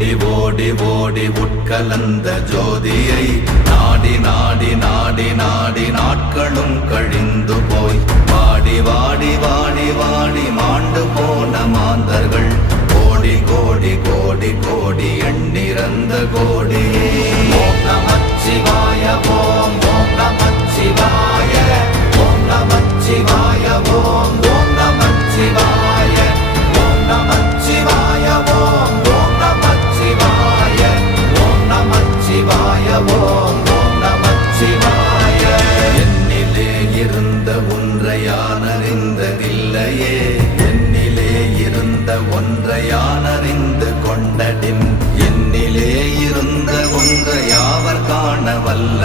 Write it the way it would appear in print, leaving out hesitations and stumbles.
ஓடி ஓடி ஓடி உட்கலந்த ஜோதியை நாடி நாடி நாடி நாடி நாட்களும் கழிந்து போய் வாடி வாடி வாடி வாடி மாண்டு போன மாந்தர்கள் கோடி கோடி கோடி கோடி எண்ணிறந்த கோடி. ஓம் நமச்சிவாய ஓம் ஓம் நமச்சிவாய ஓம் நமச்சிவாய ஓம் ஓம் நமச்சிவாய ஓம் நமச்சிவாய ஓம் ஓம் நமச்சிவாய ஓம் நமச்சிவாய ஓம் ஓம் நமச்சிவாய. என்னிலே இருந்த ஒன்றை யான் அறிந்ததில்லையே, என்னிலே இருந்த ஒன்றை யான் அறிந்து கொண்டடின், என்னிலே இருந்த ஒன்றை யாவர் காண வல்ல